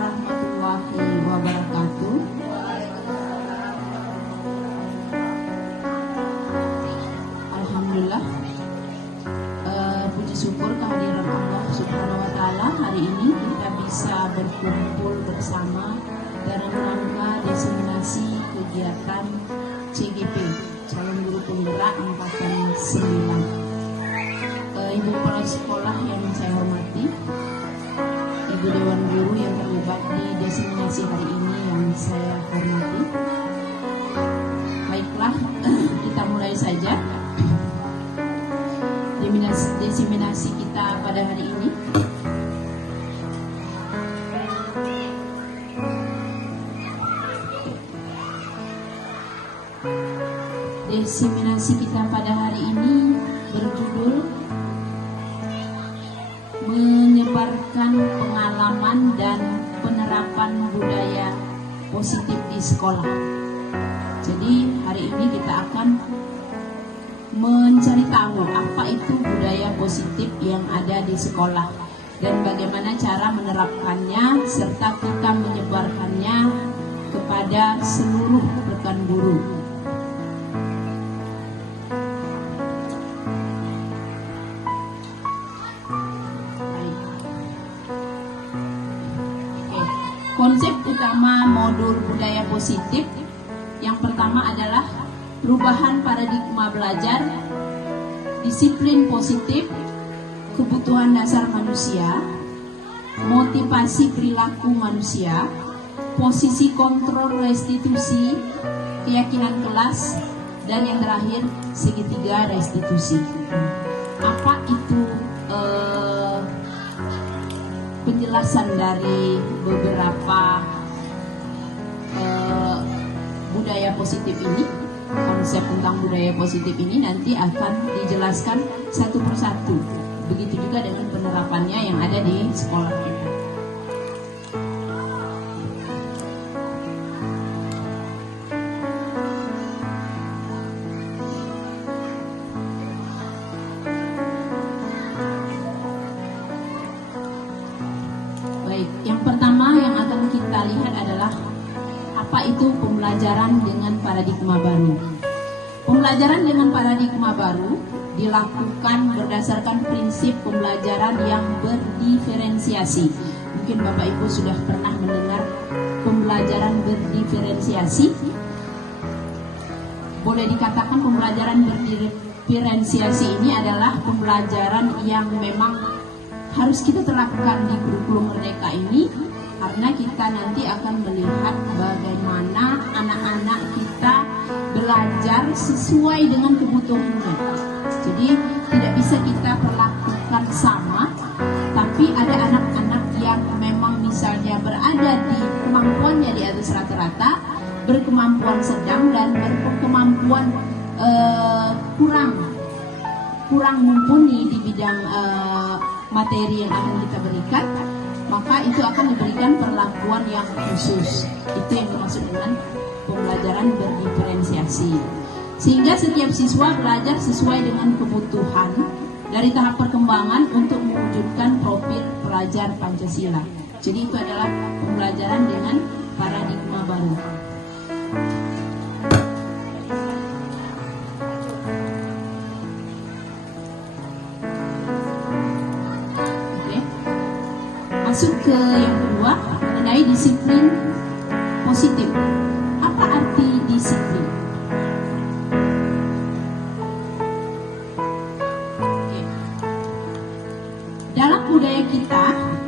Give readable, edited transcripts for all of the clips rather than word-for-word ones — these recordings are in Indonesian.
warahmatullahi wabarakatuh. Alhamdulillah, puji syukur kehadiran Allah Subhanahu wa Ta'ala. Hari ini kita bisa berkumpul bersama dalam rangka diseminasi kegiatan CGP, Calon Guru Penggerak Angkatan 9. Ibu Kepala Sekolah yang saya hormati, Ibu Dewan Guru yang terlibat di diseminasi hari ini yang saya hormati. Baiklah, kita mulai saja diseminasi kita pada hari ini. Diseminasi kita pada hari ini berjudul menyebarkan pengalaman dan penerapan budaya positif di sekolah. Jadi hari ini kita akan mencari tahu apa itu budaya positif yang ada di sekolah dan bagaimana cara menerapkannya serta kita menyebarkannya kepada seluruh rekan guru. Konsep utama modul budaya positif yang pertama adalah perubahan paradigma belajar, disiplin positif, kebutuhan dasar manusia, motivasi perilaku manusia, posisi kontrol restitusi, keyakinan kelas, dan yang terakhir segitiga restitusi. Apa itu penjelasan dari beberapa budaya positif ini? Konsep tentang budaya positif ini nanti akan dijelaskan satu persatu. Begitu juga dengan penerapannya yang ada di sekolah kita. Yang pertama yang akan kita lihat adalah apa itu pembelajaran dengan paradigma baru. Pembelajaran dengan paradigma baru dilakukan berdasarkan prinsip pembelajaran yang berdiferensiasi. Mungkin Bapak Ibu sudah pernah mendengar pembelajaran berdiferensiasi. Boleh dikatakan pembelajaran berdiferensiasi ini adalah pembelajaran yang memang harus kita terapkan di kurikulum Merdeka ini, karena kita nanti akan melihat bagaimana anak-anak kita belajar sesuai dengan kebutuhannya. Jadi tidak bisa kita perlakukan sama, tapi ada anak-anak yang memang misalnya berada di kemampuannya di atas rata-rata, berkemampuan sedang dan berkemampuan kurang mumpuni di bidang materi yang akan kita berikan, maka itu akan diberikan perlakuan yang khusus. Itu yang dimaksud dengan pembelajaran berdiferensiasi. Sehingga setiap siswa belajar sesuai dengan kebutuhan dari tahap perkembangan untuk mewujudkan profil pelajar Pancasila. Jadi itu adalah pembelajaran dengan paradigma baru. Masuk ke yang kedua, mengenai disiplin positif. Apa arti disiplin? Dalam budaya kita,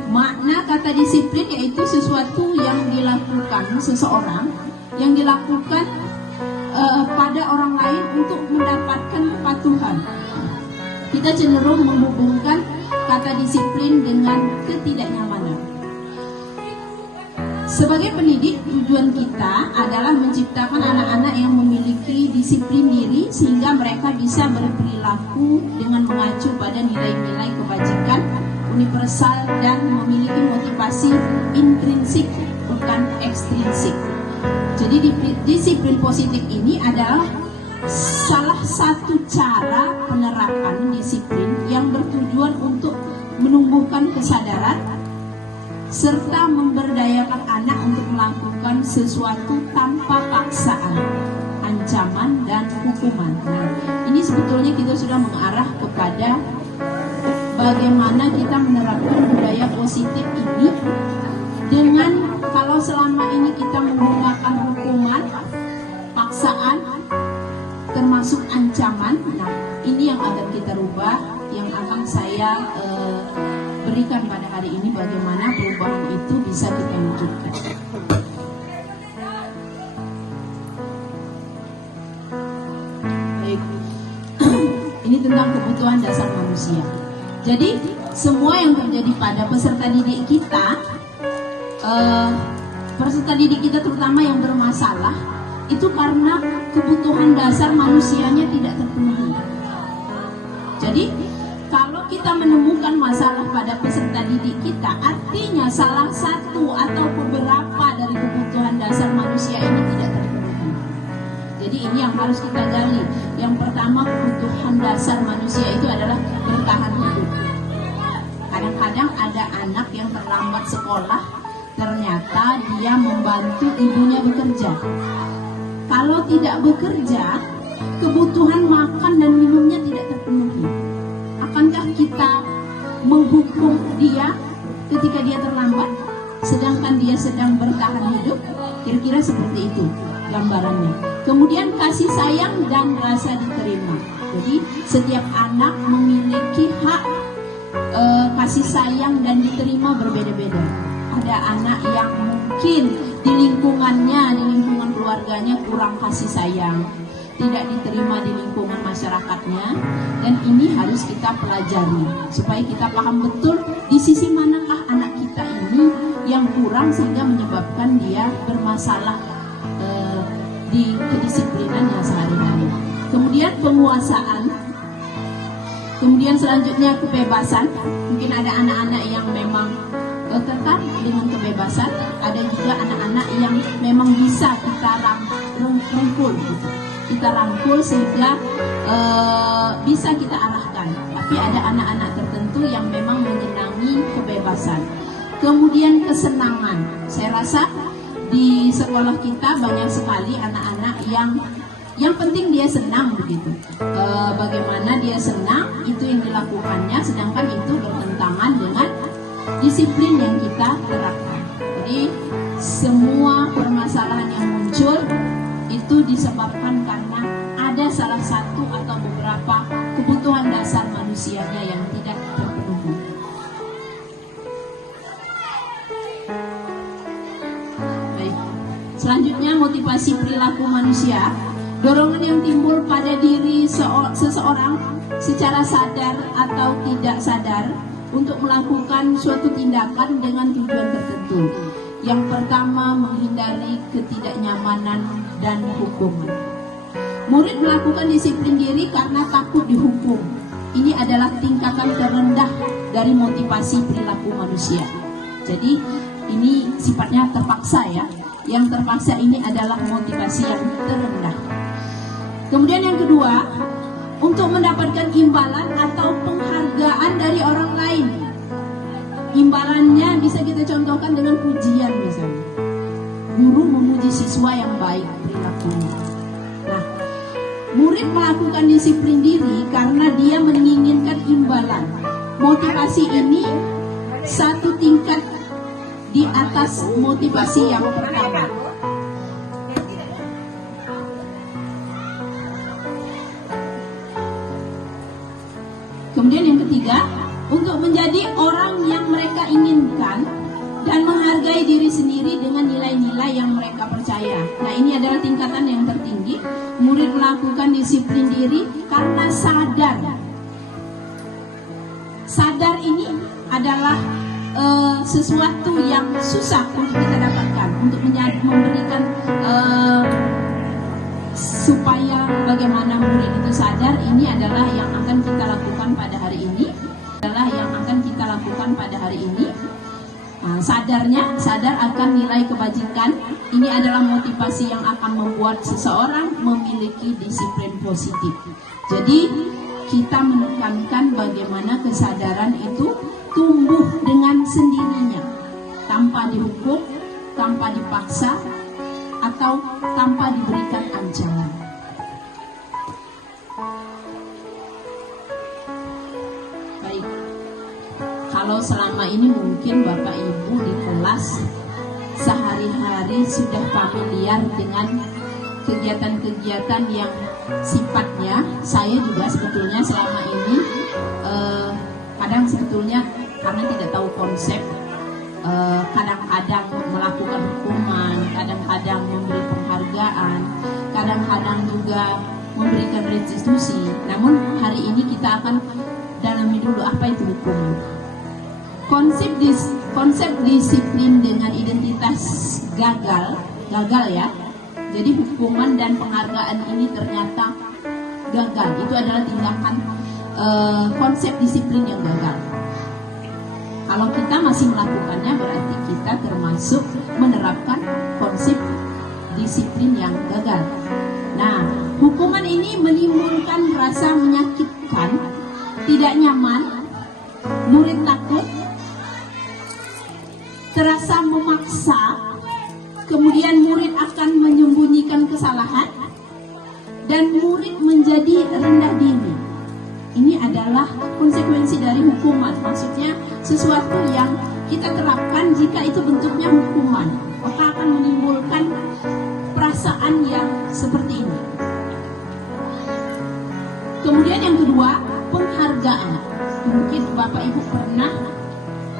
makna kata disiplin yaitu sesuatu yang dilakukan seseorang, yang dilakukan pada orang lain untuk mendapatkan kepatuhan. Kita cenderung menghubungkan kata disiplin dengan ketidaknyamanan. Sebagai pendidik, tujuan kita adalah menciptakan anak-anak yang memiliki disiplin diri sehingga mereka bisa berperilaku dengan mengacu pada nilai-nilai kebajikan universal dan memiliki motivasi intrinsik bukan ekstrinsik. Jadi disiplin positif ini adalah salah satu cara penerapan disiplin yang bertujuan untuk menumbuhkan kesadaran, serta memberdayakan anak untuk melakukan sesuatu tanpa paksaan, ancaman, dan hukuman. Nah, ini sebetulnya kita sudah mengarah kepada bagaimana kita menerapkan budaya positif ini dengan kalau selama ini kita menggunakan hukuman, paksaan, termasuk ancaman. Nah, ini yang akan kita rubah, yang akan saya berikan pada hari ini, bagaimana perubahan itu bisa kita wujudkan. Baik, ini tentang kebutuhan dasar manusia. Jadi semua yang terjadi pada peserta didik kita, terutama yang bermasalah, itu karena kebutuhan dasar manusianya tidak terpenuhi. Jadi kalau kita menemukan masalah pada peserta didik kita, artinya salah satu atau beberapa dari kebutuhan dasar manusia ini tidak terpenuhi. Jadi ini yang harus kita gali. Yang pertama, kebutuhan dasar manusia itu adalah bertahan hidup. Kadang-kadang ada anak yang terlambat sekolah, ternyata dia membantu ibunya bekerja. Kalau tidak bekerja, kebutuhan makan dan minumnya tidak terpenuhi. Akankah kita menghukum dia ketika dia terlambat, sedangkan dia sedang bertahan hidup? Kira-kira seperti itu gambarannya. Kemudian kasih sayang dan rasa diterima. Jadi setiap anak memiliki hak kasih sayang dan diterima berbeda-beda. Ada anak yang mungkin di lingkungannya, di lingkungan keluarganya kurang kasih sayang, tidak diterima di lingkungan masyarakatnya, dan ini harus kita pelajari supaya kita paham betul di sisi manakah anak kita ini yang kurang sehingga menyebabkan dia bermasalah di kedisiplinannya sehari-hari. Kemudian penguasaan, kemudian selanjutnya kebebasan. Mungkin ada anak-anak yang memang tertarik dengan kebebasan, ada juga anak-anak yang memang bisa kita rangkul gitu. Kita rangkul sehingga bisa kita arahkan. Tapi ada anak-anak tertentu yang memang menyenangi kebebasan. Kemudian kesenangan. Saya rasa di sekolah kita banyak sekali anak-anak yang penting dia senang begitu. Bagaimana dia senang itu yang dilakukannya, sedangkan itu bertentangan dengan disiplin yang kita terapkan. Jadi semua permasalahan yang muncul itu disebabkan karena ada salah satu atau beberapa kebutuhan dasar manusianya yang tidak terpenuhi. Baik. Selanjutnya, motivasi perilaku manusia. Dorongan yang timbul pada diri seseorang secara sadar atau tidak sadar untuk melakukan suatu tindakan dengan tujuan tertentu. Yang pertama, menghindari ketidaknyamanan dan hukuman. Murid melakukan disiplin diri karena takut dihukum. Ini adalah tingkatan terendah dari motivasi perilaku manusia. Jadi ini sifatnya terpaksa ya. Yang terpaksa ini adalah motivasi yang terendah. Kemudian yang kedua, untuk mendapatkan imbalan atau penghargaan dari orang lain. Imbalannya bisa kita contohkan dengan pujian misalnya. Guru memuji siswa yang baik perilakunya. Nah, murid melakukan disiplin diri karena dia menginginkan imbalan. Motivasi ini satu tingkat di atas motivasi yang pertama. Kemudian yang ketiga, untuk menjadi orang yang mereka inginkan dan menghargai diri sendiri dengan nilai-nilai yang mereka percaya. Nah, ini adalah tingkatan yang tertinggi. Murid melakukan disiplin diri karena sadar. Sadar ini adalah sesuatu yang susah untuk kita dapatkan, untuk memberikan supaya bagaimana murid itu sadar. Ini adalah yang akan kita lakukan pada hari ini. Sadar akan nilai kebajikan. Ini adalah motivasi yang akan membuat seseorang memiliki disiplin positif. Jadi kita menekankan bagaimana kesadaran itu tumbuh dengan sendirinya tanpa dihukum, tanpa dipaksa, atau tanpa diberikan ancaman. Baik, kalau selama ini mungkin Bapak Ibu di kelas sehari-hari sudah familiar dengan kegiatan-kegiatan yang sifatnya, saya juga sebetulnya selama ini kadang sebetulnya karena tidak tahu konsep, kadang-kadang melakukan hukuman, kadang-kadang memberi penghargaan, kadang-kadang juga memberikan restitusi. Namun hari ini kita akan dalami dulu apa itu hukum. Konsep disiplin dengan identitas gagal ya. Jadi hukuman dan penghargaan ini ternyata gagal. Itu adalah tindakan konsep disiplin yang gagal. Kalau kita masih melakukannya berarti kita termasuk menerapkan konsep disiplin yang gagal. Nah, hukuman ini menimbulkan rasa menyakitkan, tidak nyaman, murid takut, terasa memaksa, kemudian murid akan menyembunyikan kesalahan, dan murid menjadi rendah diri. Ini adalah konsekuensi dari hukuman. Maksudnya sesuatu yang kita terapkan jika itu bentuknya hukuman, maka akan menimbulkan perasaan yang seperti ini. Kemudian yang kedua, penghargaan. Mungkin Bapak Ibu pernah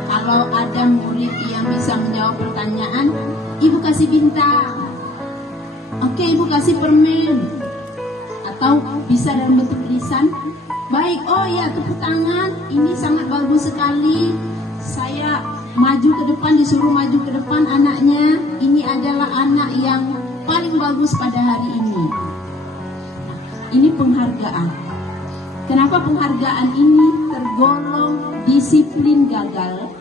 kalau ada murid yang bisa menjawab pertanyaan, Ibu kasih bintang, oke Ibu kasih permen, atau bisa dalam bentuk tulisan. Baik, oh ya tepuk tangan, ini sangat bagus sekali. Saya maju ke depan, disuruh maju ke depan anaknya. Ini adalah anak yang paling bagus pada hari ini. Nah, ini penghargaan. Kenapa penghargaan ini tergolong disiplin gagal?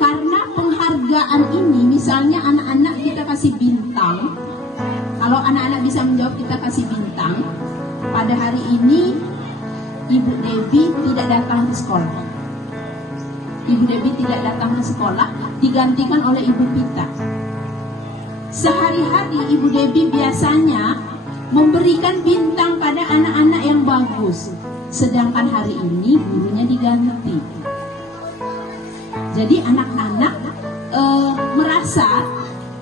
Karena penghargaan ini, misalnya anak-anak kita kasih bintang. Kalau anak-anak bisa menjawab kita kasih bintang. Pada hari ini Ibu Debbie tidak datang ke sekolah. Ibu Debbie tidak datang ke sekolah, digantikan oleh Ibu Pita. Sehari-hari Ibu Debbie biasanya memberikan bintang pada anak-anak yang bagus. Sedangkan hari ini gurunya diganti. Jadi anak-anak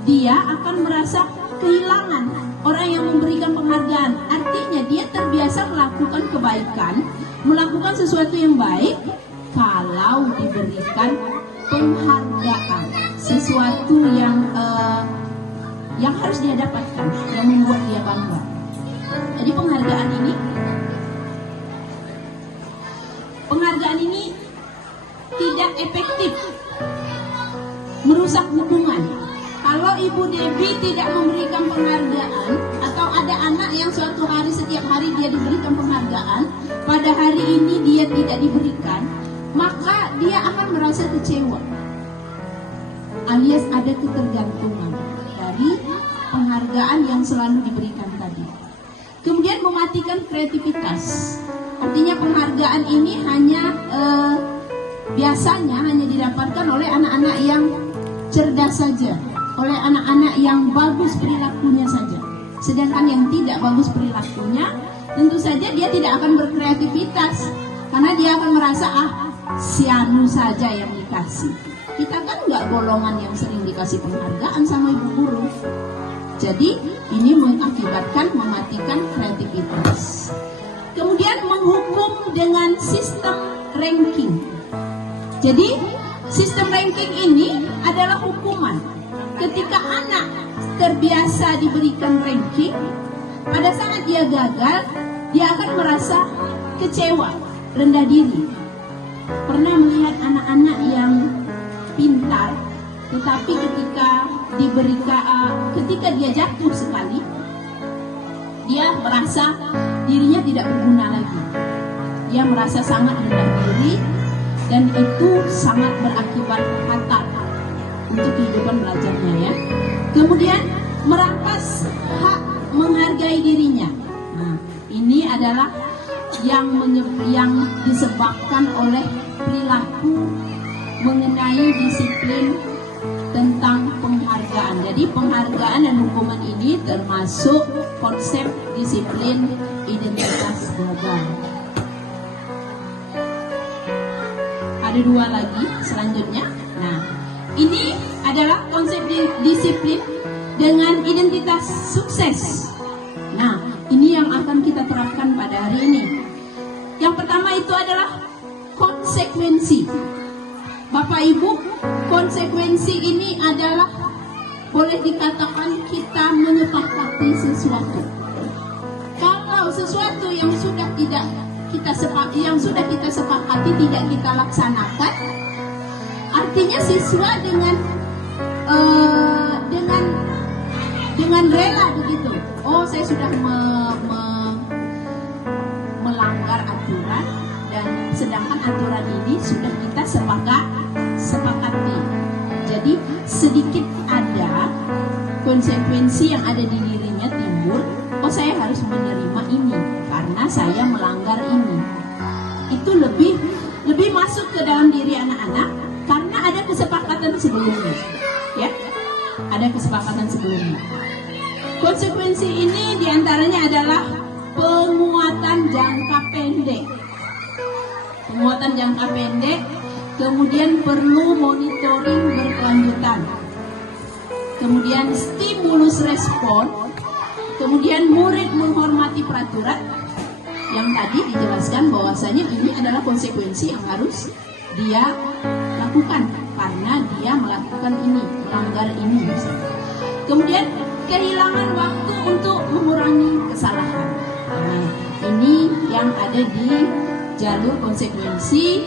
dia akan merasa kehilangan orang yang memberikan penghargaan. Artinya dia terbiasa melakukan kebaikan, melakukan sesuatu yang baik kalau diberikan penghargaan, sesuatu yang harus dia dapatkan, yang membuat dia bangga. Jadi penghargaan ini tidak efektif, merusak hubungan. Kalau Ibu Debbie tidak memberikan penghargaan, atau ada anak yang suatu hari setiap hari dia diberikan penghargaan, pada hari ini dia tidak diberikan, maka dia akan merasa kecewa, alias ada ketergantungan dari penghargaan yang selalu diberikan tadi. Kemudian mematikan kreativitas. Artinya penghargaan ini biasanya hanya didapatkan oleh anak-anak yang cerdas saja, oleh anak-anak yang bagus perilakunya saja. Sedangkan yang tidak bagus perilakunya, tentu saja dia tidak akan berkreativitas, karena dia akan merasa si anu saja yang dikasih. Kita kan nggak golongan yang sering dikasih penghargaan sama ibu guru. Jadi ini mengakibatkan mematikan kreativitas. Kemudian menghukum dengan sistem ranking. Jadi sistem ranking ini adalah hukuman. Ketika anak terbiasa diberikan ranking, pada saat dia gagal, dia akan merasa kecewa, rendah diri. Pernah melihat anak-anak yang pintar, tetapi ketika dia jatuh sekali, dia merasa dirinya tidak berguna lagi. Dia merasa sangat rendah diri, dan itu sangat berakibat fatal untuk kehidupan belajarnya ya. Kemudian merampas hak menghargai dirinya. Nah, ini adalah yang disebabkan oleh perilaku mengenai disiplin tentang penghargaan. Jadi penghargaan dan hukuman ini termasuk konsep disiplin identitas gagal. Ada dua lagi selanjutnya. Nah, ini adalah konsep disiplin dengan identitas sukses. Nah, ini yang akan kita terapkan pada hari ini. Yang pertama itu adalah konsekuensi. Bapak Ibu, konsekuensi ini adalah boleh dikatakan kita menyepakati sesuatu. Kalau sesuatu yang sudah kita sepakati tidak kita laksanakan, artinya siswa dengan rela begitu. Oh, saya sudah melanggar aturan, dan sedangkan aturan ini sudah kita sepakati. Jadi sedikit ada konsekuensi yang ada di dirinya timbul. Oh, saya harus menerima ini karena saya melanggar ini. Itu lebih masuk ke dalam diri anak-anak karena ada kesepakatan sebelumnya. Ya, ada kesepakatan sebelumnya. Konsekuensi ini diantaranya adalah penguatan jangka pendek. Penguatan jangka pendek, kemudian perlu monitoring berkelanjutan, kemudian stimulus respon, kemudian murid menghormati peraturan. Yang tadi dijelaskan bahwasanya ini adalah konsekuensi yang harus dia lakukan karena dia melakukan ini, melanggar ini. Kemudian kehilangan waktu untuk mengurangi kesalahan. Nah, ini yang ada di jalur konsekuensi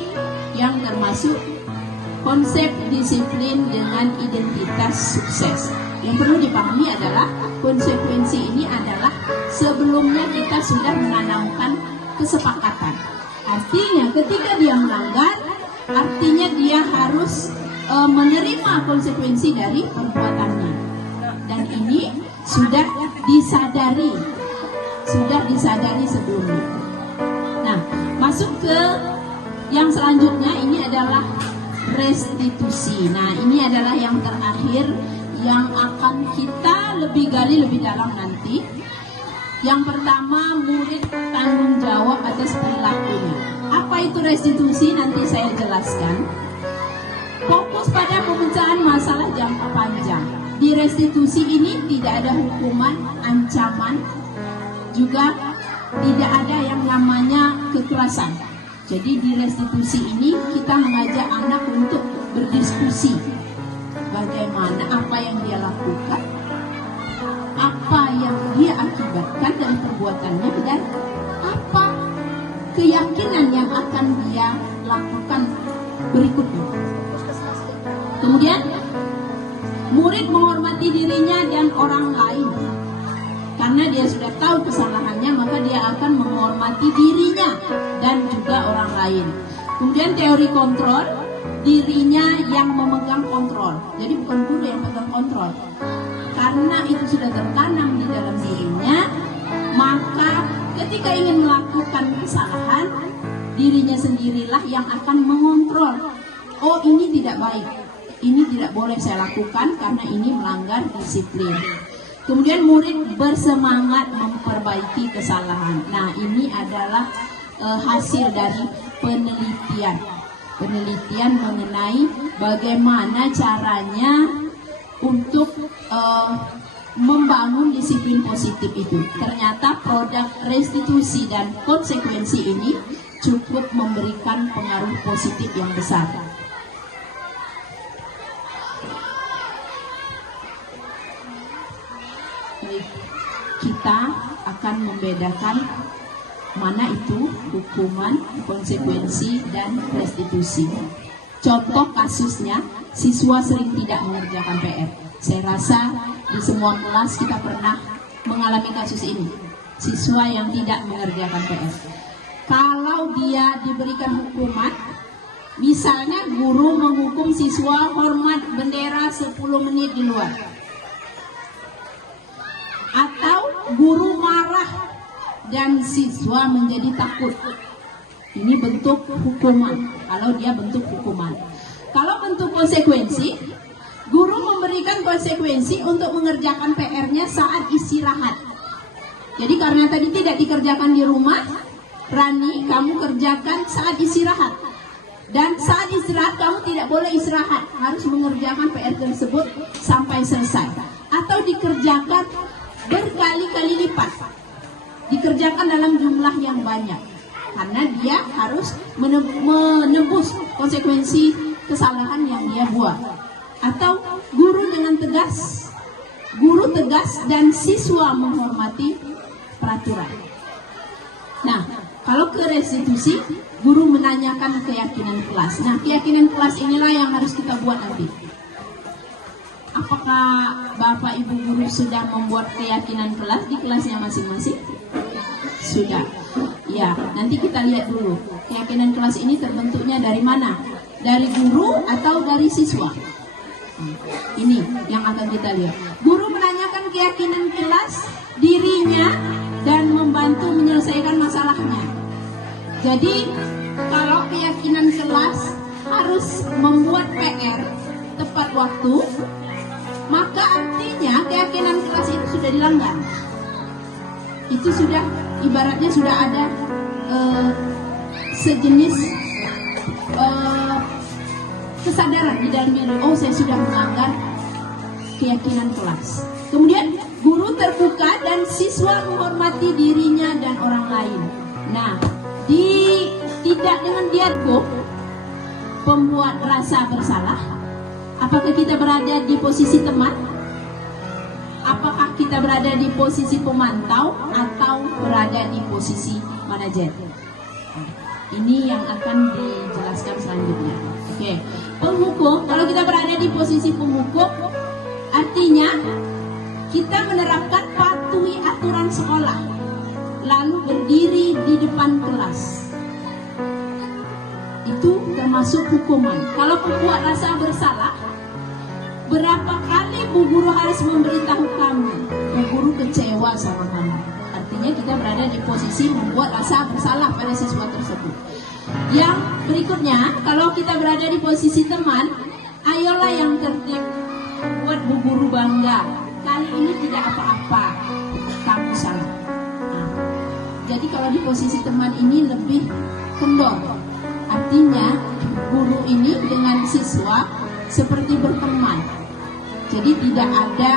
yang termasuk konsep disiplin dengan identitas sukses. Yang perlu dipahami adalah konsekuensi ini adalah sebelumnya kita sudah menanamkan kesepakatan. Artinya ketika dia melanggar, artinya dia harus menerima konsekuensi dari perbuatannya. Dan ini sudah disadari sebelumnya. Nah, masuk ke yang selanjutnya, ini adalah restitusi. Nah, ini adalah yang terakhir yang akan kita lebih gali lebih dalam nanti. Yang pertama, murid tanggung jawab atas perilakunya. Apa itu restitusi? Nanti saya jelaskan. Fokus pada pemecahan masalah jangka panjang. Di restitusi ini tidak ada hukuman, ancaman, juga tidak ada yang namanya kekerasan. Jadi di restitusi ini kita mengajak anak untuk berdiskusi. Bagaimana apa yang dia lakukan, apa yang dia akibatkan dari perbuatannya, dan apa keyakinan yang akan dia lakukan berikutnya. Kemudian murid menghormati dirinya dan orang lain. Karena dia sudah tahu kesalahannya, maka dia akan menghormati dirinya dan juga orang lain. Kemudian teori kontrol, dirinya yang memegang kontrol. Jadi bukan guru yang memegang kontrol. Karena itu sudah tertanam di dalam dirinya, maka ketika ingin melakukan kesalahan, dirinya sendirilah yang akan mengontrol. Oh, ini tidak baik, ini tidak boleh saya lakukan karena ini melanggar disiplin. Kemudian murid bersemangat memperbaiki kesalahan. Nah, ini adalah hasil dari penelitian mengenai bagaimana caranya untuk membangun disiplin positif itu. Ternyata produk restitusi dan konsekuensi ini cukup memberikan pengaruh positif yang besar. Baik, kita akan membedakan mana itu hukuman, konsekuensi, dan restitusi. Contoh kasusnya, siswa sering tidak mengerjakan PR. Saya rasa di semua kelas kita pernah mengalami kasus ini. Siswa yang tidak mengerjakan PR. Kalau dia diberikan hukuman, misalnya guru menghukum siswa hormat bendera 10 menit di luar. Atau guru marah dan siswa menjadi takut. Ini bentuk hukuman. Kalau dia bentuk hukuman. Kalau bentuk konsekuensi, Guru memberikan konsekuensi untuk mengerjakan PR-nya saat istirahat. Jadi karena tadi tidak dikerjakan di rumah, Rani, kamu kerjakan saat istirahat. Dan saat istirahat kamu tidak boleh istirahat, harus mengerjakan PR tersebut sampai selesai. Atau dikerjakan berkali-kali lipat, dikerjakan dalam jumlah yang banyak, karena dia harus menembus konsekuensi kesalahan yang dia buat. Atau guru dengan tegas, guru tegas dan siswa menghormati peraturan. Nah, kalau ke restitusi, guru menanyakan keyakinan kelas. Nah, keyakinan kelas inilah yang harus kita buat nanti. Apakah Bapak Ibu guru sudah membuat keyakinan kelas di kelasnya masing-masing? Sudah. Ya, nanti kita lihat dulu. Keyakinan kelas ini terbentuknya dari mana? Dari guru atau dari siswa? Ini yang akan kita lihat. Guru menanyakan keyakinan kelas dirinya dan membantu menyelesaikan masalahnya. Jadi, kalau keyakinan kelas harus membuat PR tepat waktu, maka artinya keyakinan kelas itu sudah dilanggar. Itu sudah, ibaratnya sudah ada sejenis kesadaran di dalam diri. Oh, saya sudah melanggar keyakinan kelas. Kemudian guru terbuka dan siswa menghormati dirinya dan orang lain. Nah, tidak dengan dialog pembuat rasa bersalah. Apakah kita berada di posisi teman? Apakah kita berada di posisi pemantau atau berada di posisi manajer? Ini yang akan dijelaskan selanjutnya. Oke, penghukum. Kalau kita berada di posisi penghukum, artinya kita menerapkan patuhi aturan sekolah, lalu berdiri di depan kelas. Itu termasuk hukuman. Kalau pembuat rasa bersalah, berapa kali Bu Guru harus memberitahu kamu? Bu Guru kecewa sama kamu. Artinya kita berada di posisi membuat rasa bersalah pada siswa tersebut. Yang berikutnya, kalau kita berada di posisi teman, ayolah yang tertib, buat Bu Guru bangga. Kali ini tidak apa-apa, kamu salah. Nah, jadi kalau di posisi teman ini lebih kendor. Artinya guru ini dengan siswa seperti berteman. Jadi tidak ada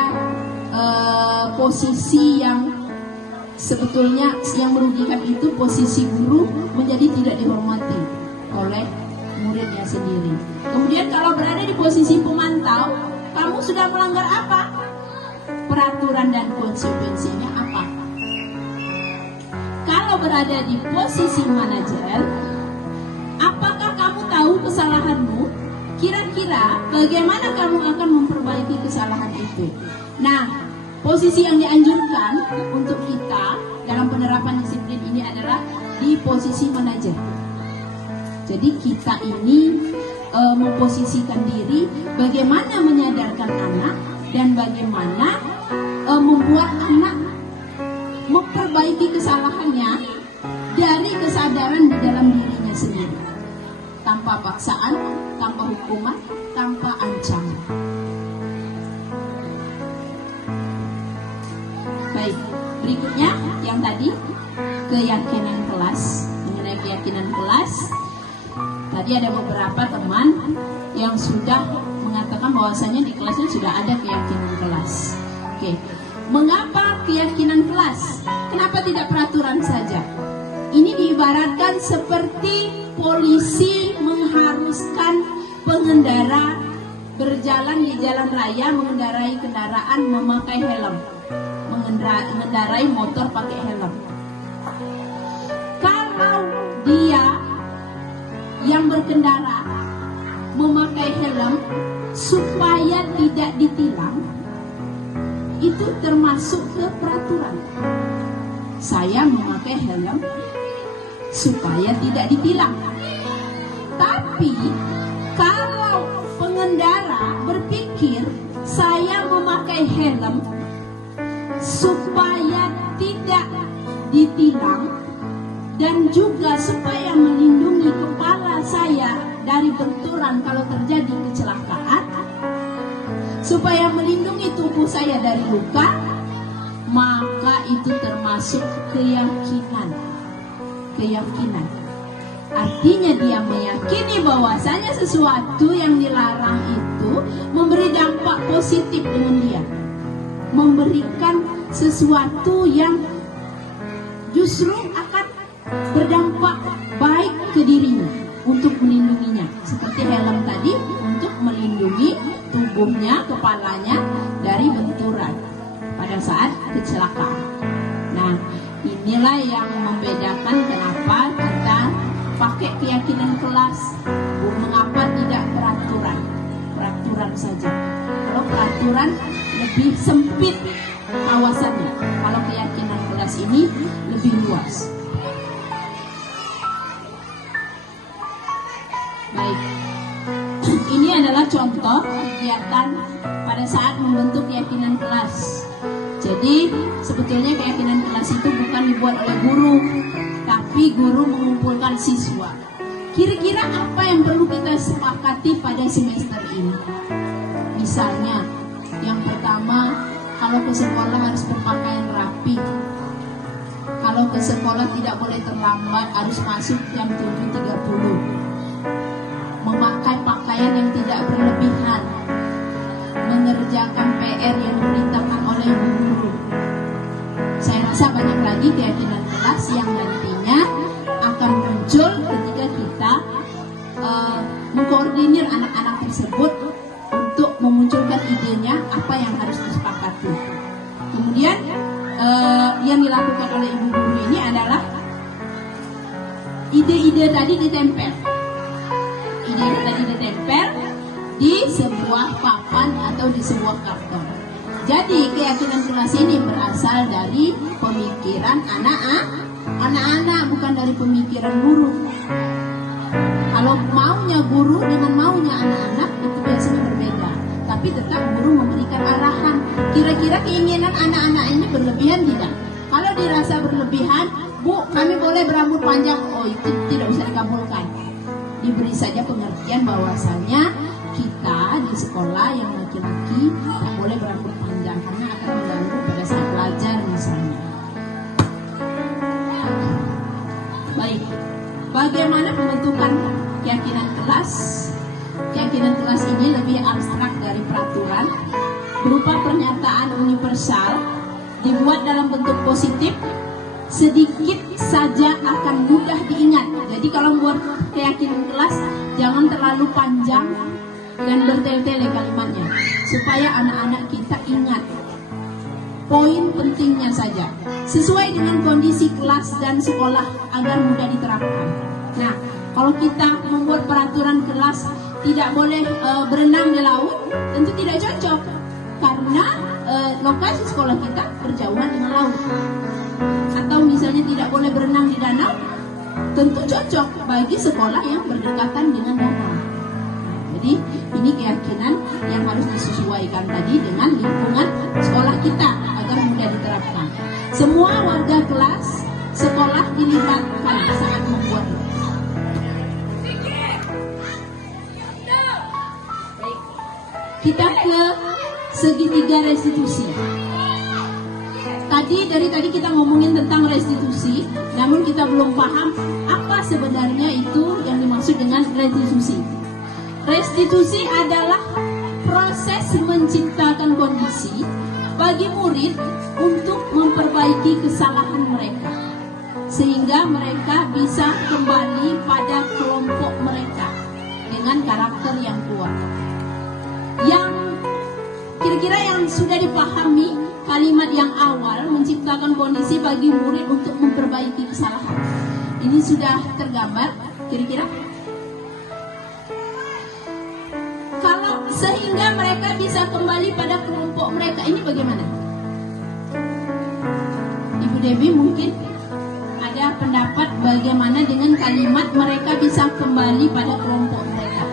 posisi yang sebetulnya yang merugikan, itu posisi guru menjadi tidak dihormati oleh muridnya sendiri. Kemudian kalau berada di posisi pemantau, kamu sudah melanggar apa? Peraturan dan konsekuensinya apa? Kalau berada di posisi manajer, apakah kamu tahu kesalahanmu? Kira-kira bagaimana kamu akan memperbaiki kesalahan itu? Nah, posisi yang dianjurkan untuk kita dalam penerapan disiplin ini adalah di posisi manajer. Jadi kita ini memposisikan diri bagaimana menyadarkan anak dan bagaimana membuat anak memperbaiki kesalahannya dari kesadaran di dalam dirinya sendiri, tanpa paksaan, tanpa hukuman, tanpa ancaman. Baik, berikutnya yang tadi keyakinan kelas. Mengenai keyakinan kelas, tadi ada beberapa teman yang sudah mengatakan bahwasanya di kelasnya sudah ada keyakinan kelas. Oke, mengapa keyakinan kelas? Kenapa tidak peraturan saja? Ini diibaratkan seperti polisi mengharuskan pengendara berjalan di jalan raya, mengendarai kendaraan memakai helm, mengendarai motor pakai helm. Kalau dia yang berkendara memakai helm supaya tidak ditilang, itu termasuk ke peraturan. Saya memakai helm supaya tidak ditilang. Tapi kalau pengendara berpikir saya memakai helm supaya tidak ditilang dan juga supaya melindungi kepala saya dari benturan kalau terjadi kecelakaan, supaya melindungi tubuh saya dari luka, maka itu termasuk keyakinan. Keyakinan. Artinya dia meyakini bahwasanya sesuatu yang dilarang itu memberi dampak positif dengan dia. Memberikan sesuatu yang justru akan berdampak baik ke dirinya untuk melindunginya. Seperti helm tadi untuk melindungi tubuhnya, kepalanya dari benturan pada saat kecelakaan. Nah, inilah yang membedakan kenapa kita pakai keyakinan kelas. Mengapa tidak peraturan? Peraturan saja. Kalau peraturan lebih sempit kawasannya. Kalau keyakinan kelas ini lebih luas. Baik. Ini adalah contoh kegiatan pada saat membentuk keyakinan kelas. Jadi sebetulnya keyakinan kelas itu bukan dibuat oleh guru, tapi guru mengumpulkan siswa. Kira-kira apa yang perlu kita sepakati pada semester ini? Misalnya, yang pertama, kalau ke sekolah harus berpakaian rapi. Kalau ke sekolah tidak boleh terlambat, harus masuk jam 7.30. Memakai pakaian yang tidak berlebihan. Mengerjakan PR yang diperintahkan oleh guru. Saya rasa banyak lagi keyakinan kelas yang nantinya akan muncul ketika kita mengkoordinir anak-anak tersebut untuk memunculkan idenya apa yang harus disepakati. Kemudian yang dilakukan oleh ibu guru ini adalah ide-ide tadi ditempel. Ide-ide tadi ditempel di sebuah papan atau di sebuah karton. Jadi keyakinan kelas ini berasal dari pemikiran anak-anak, bukan dari pemikiran guru. Kalau maunya guru dengan maunya anak-anak itu biasanya berbeda. Tapi tetap guru memberikan arahan. Kira-kira keinginan anak-anak ini berlebihan tidak? Kalau dirasa berlebihan, Bu, kami boleh berambut panjang. Oh, itu tidak usah dikabulkan. Diberi saja pengertian bahwasannya kita di sekolah yang laki-laki tak boleh berambut panjang karena akan mengganggu pada saat belajar misalnya. Baik, bagaimana pembentukan keyakinan kelas? Keyakinan kelas ini lebih abstrak dari peraturan, berupa pernyataan universal, dibuat dalam bentuk positif, sedikit saja akan mudah diingat. Jadi kalau membuat keyakinan kelas, jangan terlalu panjang dan bertele-tele kalimatnya, supaya anak-anak kita ingat poin pentingnya saja, sesuai dengan kondisi kelas dan sekolah agar mudah diterapkan. Nah, kalau kita membuat peraturan kelas tidak boleh berenang di laut, tentu tidak cocok karena lokasi sekolah kita berjauhan dengan laut. Atau misalnya tidak boleh berenang di danau, tentu cocok bagi sekolah yang berdekatan dengan danau. Jadi ini keyakinan yang harus disesuaikan tadi dengan lingkungan sekolah kita agar mudah diterapkan. Semua warga kelas sekolah dilibatkan saat membuat. Kita ke segitiga restitusi. Dari tadi kita ngomongin tentang restitusi, namun kita belum paham apa sebenarnya itu yang dimaksud dengan restitusi. Restitusi adalah proses menciptakan kondisi bagi murid untuk memperbaiki kesalahan mereka, sehingga mereka bisa kembali pada kelompok mereka dengan karakter yang kuat. Yang kira-kira yang sudah dipahami kalimat yang awal, menciptakan kondisi bagi murid untuk memperbaiki kesalahan. Ini sudah tergambar kira-kira? Kalau sehingga mereka bisa kembali pada kelompok mereka, ini bagaimana? Ibu Dewi mungkin ada pendapat bagaimana dengan kalimat mereka bisa kembali pada kelompok mereka.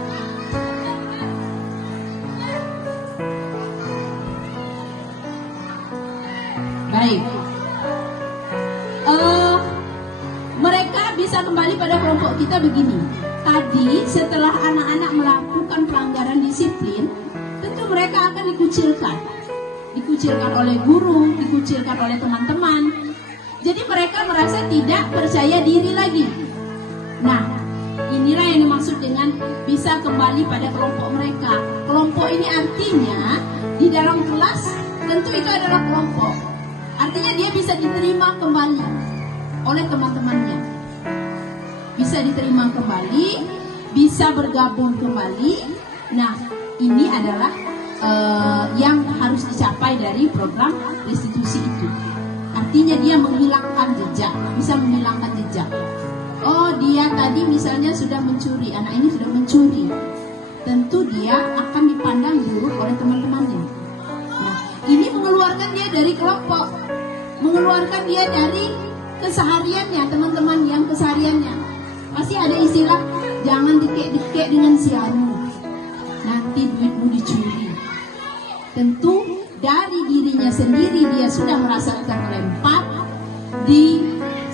Baik, mereka bisa kembali pada kelompok kita begini. Tadi setelah anak-anak melakukan pelanggaran disiplin, tentu mereka akan dikucilkan oleh guru, dikucilkan oleh teman-teman. Jadi mereka merasa tidak percaya diri lagi. Nah, inilah yang dimaksud dengan bisa kembali pada kelompok mereka. Kelompok ini artinya di dalam kelas tentu itu adalah kelompok. Artinya dia bisa diterima kembali oleh teman-temannya. Bisa diterima kembali, bisa bergabung kembali. Nah, ini adalah yang harus dicapai dari program restitusi itu. Artinya dia menghilangkan jejak, bisa menghilangkan jejak. Oh, dia tadi misalnya sudah mencuri, anak ini sudah mencuri. Tentu dia akan dipandang buruk oleh teman-temannya. Nah, ini mengeluarkan dia dari kelompok, mengeluarkan dia dari kesehariannya, teman-teman yang kesehariannya. Pasti ada istilah, jangan dikek-dikek dengan si anu, nanti duitmu dicuri. Tentu dari dirinya sendiri dia sudah merasa terlempar, di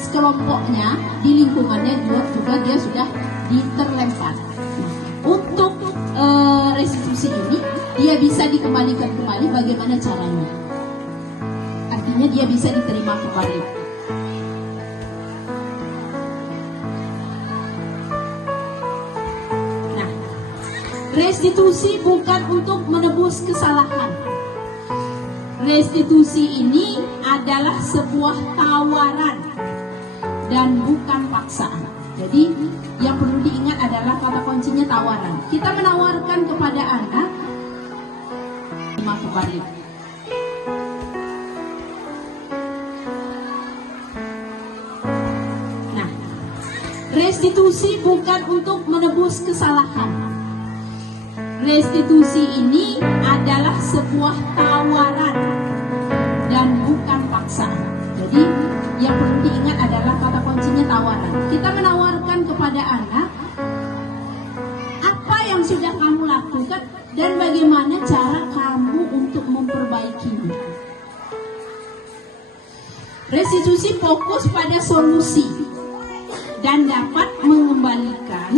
kelompoknya, di lingkungannya juga dia sudah diterlempar. Untuk restitusi ini dia bisa dikembalikan kembali. Bagaimana caranya? Artinya dia bisa diterima kembali. Nah, restitusi bukan untuk menebus kesalahan. Restitusi ini adalah sebuah tawaran dan bukan paksaan. Jadi yang perlu diingat adalah kata kuncinya tawaran. Kita menawarkan kepada anak terima kembali. Nah, restitusi bukan untuk menebus kesalahan. Restitusi ini adalah sebuah tawaran dan bukan paksaan. Jadi yang perlu diingat adalah kata kuncinya tawaran. Kita menawarkan kepada anak apa yang sudah kamu lakukan dan bagaimana cara kamu untuk memperbaikinya. Restitusi fokus pada solusi dan dapat mengembalikan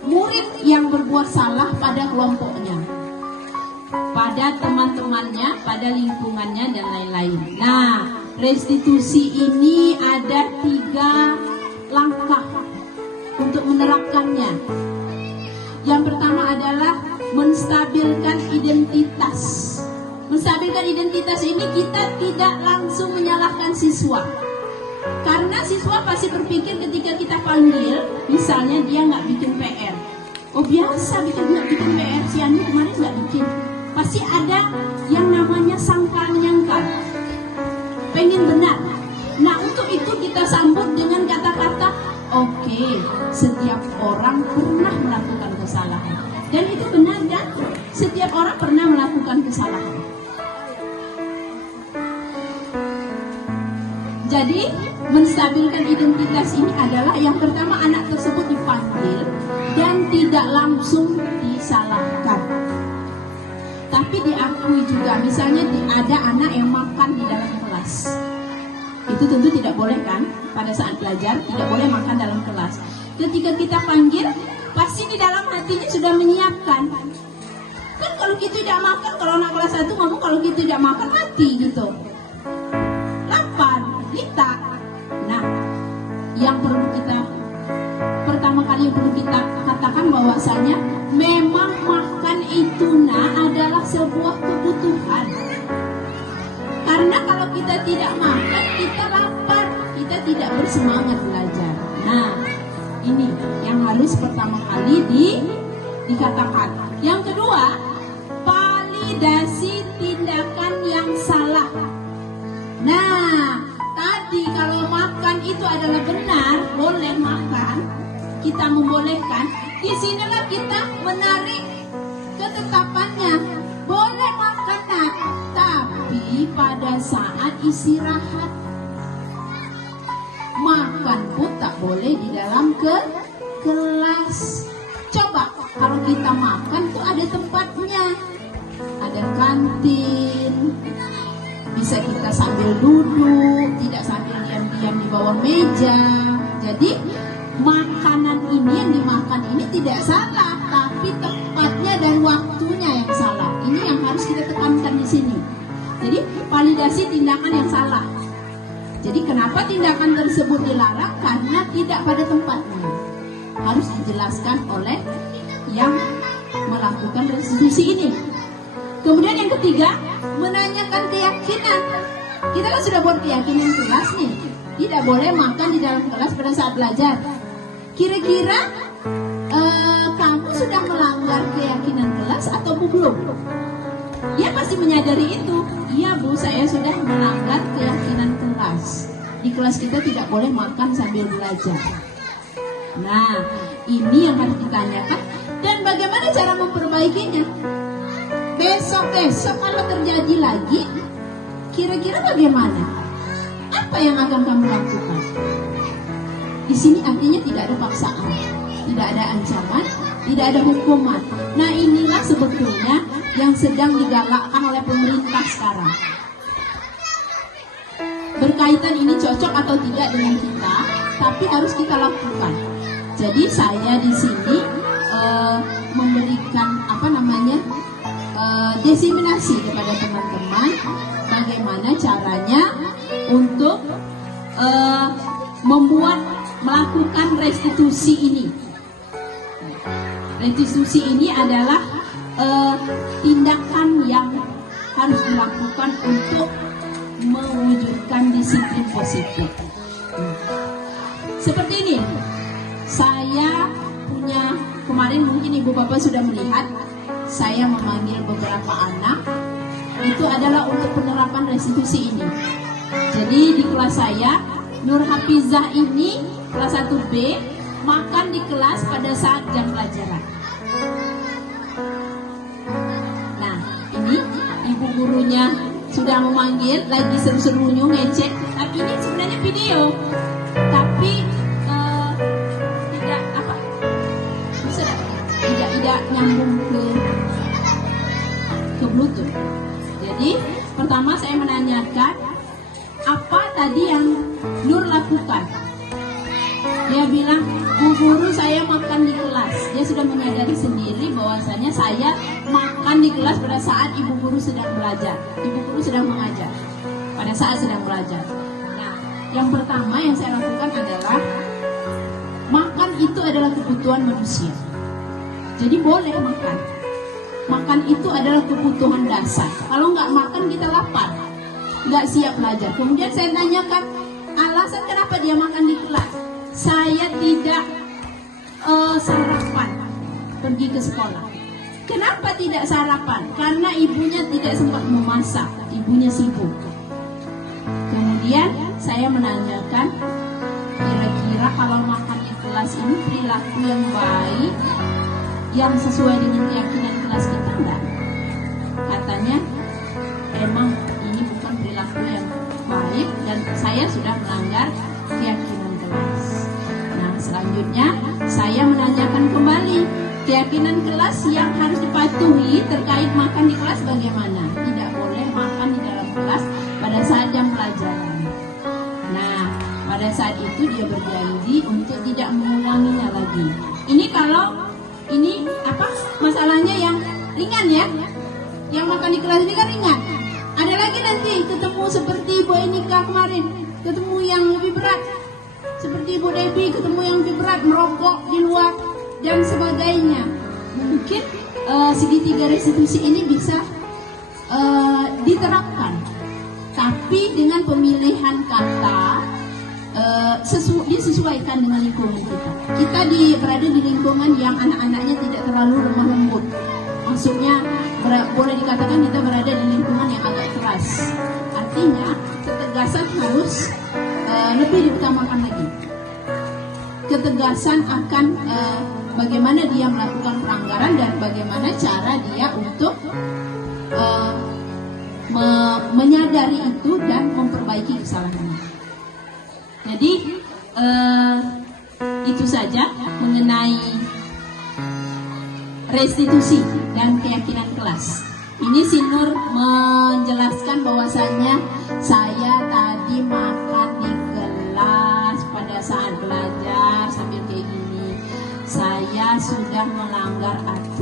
murid yang berbuat salah pada kelompoknya, pada teman-temannya, pada lingkungannya, dan lain-lain. Nah, restitusi ini ada 3 langkah untuk menerapkannya. Yang pertama adalah menstabilkan identitas. Menstabilkan identitas ini kita tidak langsung menyalahkan siswa. Karena siswa pasti berpikir ketika kita panggil, misalnya dia nggak bikin PR. Oh, biasa nggak bikin PR, si Anu kemarin nggak bikin. Pasti ada yang namanya sangkal menyangkal, pengen benar. Nah, untuk itu kita sambut dengan kata-kata oke, setiap orang pernah melakukan kesalahan. Dan itu benar kan? Setiap orang pernah melakukan kesalahan. Jadi menstabilkan identitas ini adalah yang pertama, anak tersebut dipanggil dan tidak langsung disalahkan, tapi diakui juga. Misalnya ada anak yang makan di dalam kelas, itu tentu tidak boleh kan, pada saat belajar tidak boleh makan dalam kelas. Ketika kita panggil, pasti di dalam hatinya sudah menyiapkan, kan kalau kita tidak makan, kalau anak kelas 1 ngomong kalau kita tidak makan mati gitu, lapar, kita. Nah, yang perlu kita pertama kali yang perlu kita katakan bahwasanya memang makan itu adalah sebuah kebutuhan. Karena kalau kita tidak makan, kita lapar, kita tidak bersemangat belajar. Nah, ini yang harus pertama kali dikatakan. Yang kedua, validasi tindakan yang salah. Nah, tadi kalau makan itu adalah benar, boleh makan, kita membolehkan. Di sinilah kita menarik ketetapannya, boleh makan nak, tapi pada saat istirahat. Makan pun tak boleh di dalam kelas. Coba kalau kita makan tuh ada tempatnya, ada kantin. Bisa kita sambil duduk, tidak sambil diam-diam di bawah meja. Jadi makanan ini yang dimakan ini tidak salah, tapi tempatnya dan waktunya yang salah. Ini yang harus kita tekankan di sini. Jadi validasi tindakan yang salah. Jadi kenapa tindakan tersebut dilarang? Karena tidak pada tempatnya. Harus dijelaskan oleh yang melakukan restitusi ini. Kemudian yang ketiga, menanyakan keyakinan. Kita kan sudah buat keyakinan kelas nih, tidak boleh makan di dalam kelas pada saat belajar. Kira-kira kamu sudah melanggar keyakinan kelas atau belum? Dia pasti menyadari itu. Iya Bu, saya sudah melanggar keyakinan kelas. Di kelas kita tidak boleh makan sambil belajar. Nah, ini yang harus ditanyakan. Dan bagaimana cara memperbaikinya? Besok kalau terjadi lagi, kira-kira bagaimana? Apa yang akan kamu lakukan? Di sini artinya tidak ada paksaan, tidak ada ancaman, tidak ada hukuman. Nah, inilah sebetulnya yang sedang digalakkan oleh pemerintah sekarang. Berkaitan ini cocok atau tidak dengan kita, tapi harus kita lakukan. Jadi saya di sini memberikan diseminasi kepada teman-teman bagaimana caranya untuk melakukan restitusi ini. Restitusi ini adalah tindakan yang harus dilakukan untuk mewujudkan disiplin positif. Seperti ini, saya punya, kemarin mungkin ibu bapak sudah melihat, saya memanggil beberapa anak, itu adalah untuk penerapan restitusi ini. Jadi di kelas saya, Nur Hafizah ini kelas 1B makan di kelas pada saat jam pelajaran. Nah, ini ibu gurunya sudah memanggil, lagi seru-serunya ngecek, tapi ini sebenarnya video, tapi tidak nyambung ke Bluetooth. Jadi pertama saya menanyakan apa tadi yang Nur lakukan. Dia bilang, Bu guru saya makan di kelas. Dia sudah menyadari sendiri bahwasanya saya makan di kelas pada saat ibu guru sedang belajar. Ibu guru sedang mengajar pada saat sedang belajar. Nah, yang pertama yang saya lakukan adalah makan itu adalah kebutuhan manusia. Jadi boleh makan. Makan itu adalah kebutuhan dasar. Kalau nggak makan kita lapar, nggak siap belajar. Kemudian saya tanyakan alasan kenapa dia makan di kelas. Saya tidak sarapan pergi ke sekolah. Kenapa tidak sarapan? Karena ibunya tidak sempat memasak, ibunya sibuk. Kemudian saya menanyakan, kira-kira kalau makan di kelas ini perilaku yang baik, yang sesuai dengan keyakinan kelas kita enggak? Katanya emang ini bukan perilaku yang baik dan saya sudah melanggar keyakinan kelas. Nah, selanjutnya saya menanyakan kembali keyakinan kelas yang harus dipatuhi terkait makan di kelas bagaimana? Tidak boleh makan di dalam kelas pada saat jam pelajaran. Nah, pada saat itu dia berjanji untuk tidak mengulanginya lagi. Ini kalau ini masalahnya yang ringan ya, yang makan di kelas ini kan ringan. Ada lagi nanti ketemu seperti Ibu Enika kemarin, ketemu yang lebih berat seperti Ibu Debbie, ketemu yang lebih berat, merokok di luar dan sebagainya. Mungkin segitiga restitusi ini bisa diterapkan, tapi dengan pemilihan kata disesuaikan dengan lingkungan kita. Kita berada di lingkungan yang anak-anaknya tidak terlalu lemah lembut. Maksudnya boleh dikatakan kita berada di lingkungan yang agak keras. Artinya ketegasan harus lebih diutamakan lagi. Ketegasan akan bagaimana dia melakukan pelanggaran dan bagaimana cara dia untuk menyadari itu dan memperbaiki kesalahannya. Jadi itu saja mengenai restitusi dan keyakinan kelas. Ini si Nur menjelaskan bahwasannya saya tadi makan di kelas pada saat belajar sambil kayak gini. Saya sudah melanggar aturan.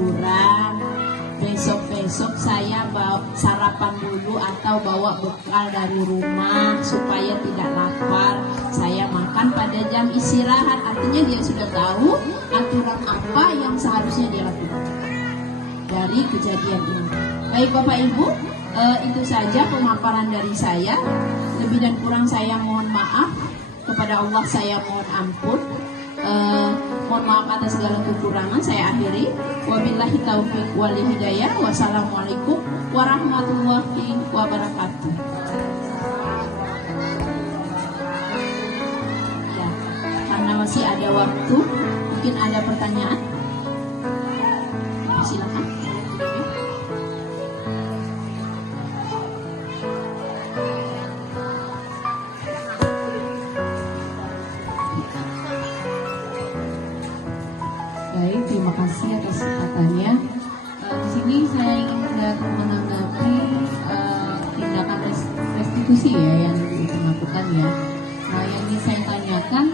besok saya bawa sarapan dulu atau bawa bekal dari rumah supaya tidak lapar. Saya makan pada jam istirahat. Artinya dia sudah tahu aturan apa yang seharusnya dia lakukan dari kejadian ini. Baik Bapak Ibu, itu saja pemaparan dari saya. Lebih dan kurang saya mohon maaf. Kepada Allah saya mohon ampun. Mohon maaf atas segala kekurangan. Saya akhiri. Wabillahi taufiq wal hidayah. Wassalamualaikum warahmatullahi wabarakatuh. Ya, karena masih ada waktu, mungkin ada pertanyaan. Silakan. Baik, terima kasih atas kesempatannya. Di sini saya ingin menanggapi tindakan restitusi ya yang dilakukan ya. Nah, yang ingin saya tanyakan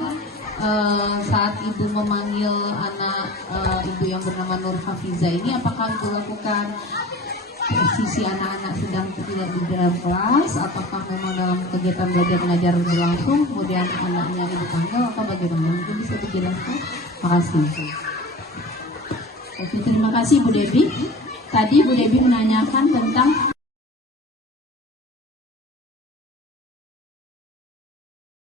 saat ibu memanggil anak ibu yang bernama Nur Hafiza ini, apakah ibu lakukan sisi anak-anak sedang tidak di dalam kelas, apakah memang dalam kegiatan belajar mengajar berlangsung, kemudian anaknya ibu panggil atau bagaimana? Mungkin bisa dijelaskan. Terima kasih. Oke, terima kasih Bu Debi. Tadi Bu Debi menanyakan